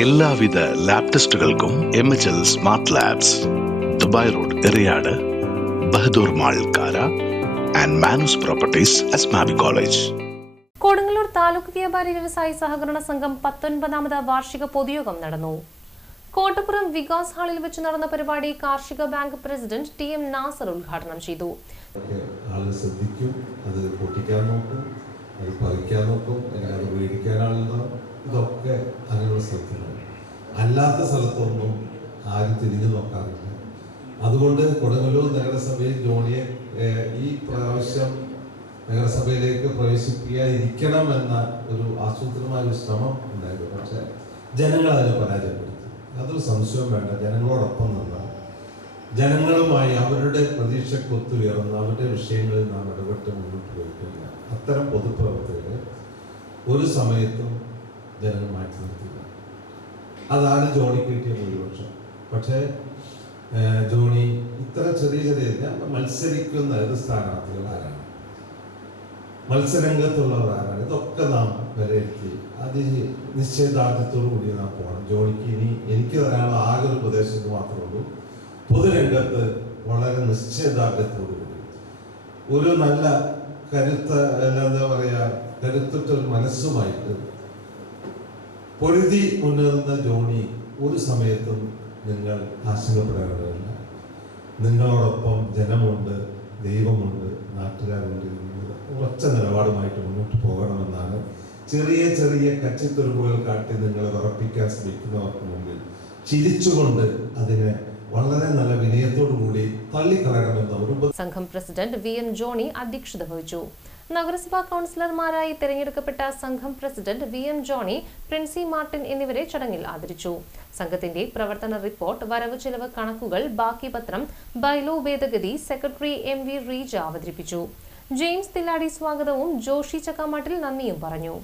എല്ലാവിധ ലാബ് ടെസ്റ്റുകൾക്കും MHL smart labs, Dubai road, Eriyad, Bahadur mall, Kara and Manoos properties, Asmabi college. Kodungallur taluk വ്യാപാരി വ്യവസായി സഹകരണ സംഘം 19ാമത് വാർഷിക പൊതുയോഗം നടന്നു. കോട്ടപ്പുറം വികാസ് ഹാളിൽ വെച്ച് നടന്ന പരിപാടി കാർഷിക ബാങ്ക് പ്രസിഡന്റ് TM നാസർ ഉദ്ഘാടനം ചെയ്തു. ഇതൊക്കെ അങ്ങനെയുള്ള സ്ഥലത്തിലാണ്. അല്ലാത്ത സ്ഥലത്തൊന്നും ആരും തിരിഞ്ഞു നോക്കാറില്ല. അതുകൊണ്ട് കൊടുങ്ങല്ലൂർ നഗരസഭയിൽ ജോണിയെ ഈ പ്രാവശ്യം നഗരസഭയിലേക്ക് പ്രവേശിപ്പിക്കാതിരിക്കണമെന്ന ഒരു ആസൂത്രിതമായ ഒരു ശ്രമം ഉണ്ടായിരുന്നു. പക്ഷെ ജനങ്ങൾ അതിനെ പരാജയപ്പെടുത്തി. അതൊരു സംശയവും വേണ്ട. ജനങ്ങളോടൊപ്പം നിന്ന് ജനങ്ങളുമായി അവരുടെ പ്രതീക്ഷക്കൊത്തുയർന്ന അവരുടെ വിഷയങ്ങളിൽ നാം ഇടപെട്ട് മുന്നോട്ട് പോയിട്ടില്ല. അത്തരം പൊതുപ്രവർത്തകരെ ഒരു സമയത്തും ജനങ്ങൾ മാറ്റി നിർത്തില്ല. അതാണ് ജോണിക്ക് കിട്ടിയ ഭൂരിപക്ഷം. പക്ഷേ ജോണി ഇത്ര ചെറിയ മത്സരിക്കുന്ന സ്ഥാനാർത്ഥികൾ ആരാണ്, മത്സരരംഗത്തുള്ളവർ ആരാണ്, ഇതൊക്കെ നാം വിലയിരുത്തി അത് നിശ്ചയദാർഢ്യത്തോടു കൂടി നാം പോകണം. ജോണിക്ക് എനിക്ക് തരാനുള്ള ആകെ ഒരു ഉപദേശം മാത്രമേ ഉള്ളൂ. പൊതുരംഗത്ത് വളരെ നിശ്ചയദാർഢ്യത്തോടു കൂടി ഒരു നല്ല കരുത്തുറ്റ ഒരു മനസ്സുമായിട്ട് പൊരുതി മുന്നേറുന്ന ജോണി ഒരു സമയത്തും നിങ്ങൾ ആശങ്കപ്പെടാറില്ല. നിങ്ങളോടൊപ്പം ജനമുണ്ട്, ദൈവമുണ്ട്, നാട്ടുകാരുണ്ട്. ഉറച്ച നിലപാടുമായിട്ട് മുന്നോട്ട് പോകണമെന്നാണ് ചെറിയ ചെറിയ കച്ചിത്തുരുമ്പുകൾ കാട്ടി നിങ്ങളെ ഉറപ്പിക്കാൻ ശ്രമിക്കുന്നവർക്ക് മുമ്പിൽ ചിരിച്ചുകൊണ്ട് അതിനെ വളരെ നല്ല വിനയത്തോടു കൂടി തള്ളിക്കളയണമെന്ന ഒരു സംഘം പ്രസിഡന്റ് VM ജോണി അധ്യക്ഷത വഹിച്ചു. നഗരസഭാ കൗൺസിലർമാരായി തെരഞ്ഞെടുക്കപ്പെട്ട സംഘം പ്രസിഡന്റ് VM ജോണി, പ്രിൻസി മാർട്ടിൻ എന്നിവരെ ചടങ്ങിൽ ആദരിച്ചു. സംഘത്തിന്റെ പ്രവർത്തന റിപ്പോർട്ട്, വരവ് ചെലവ് കണക്കുകൾ, ബാക്കി പത്രം, ബൈലോ ഭേദഗതി സെക്രട്ടറി MV റീജ അവതരിപ്പിച്ചു. ജെയിംസ് തില്ലാടി സ്വാഗതവും ജോഷി ചക്കാമാട്ടിൽ നന്ദിയും പറഞ്ഞു.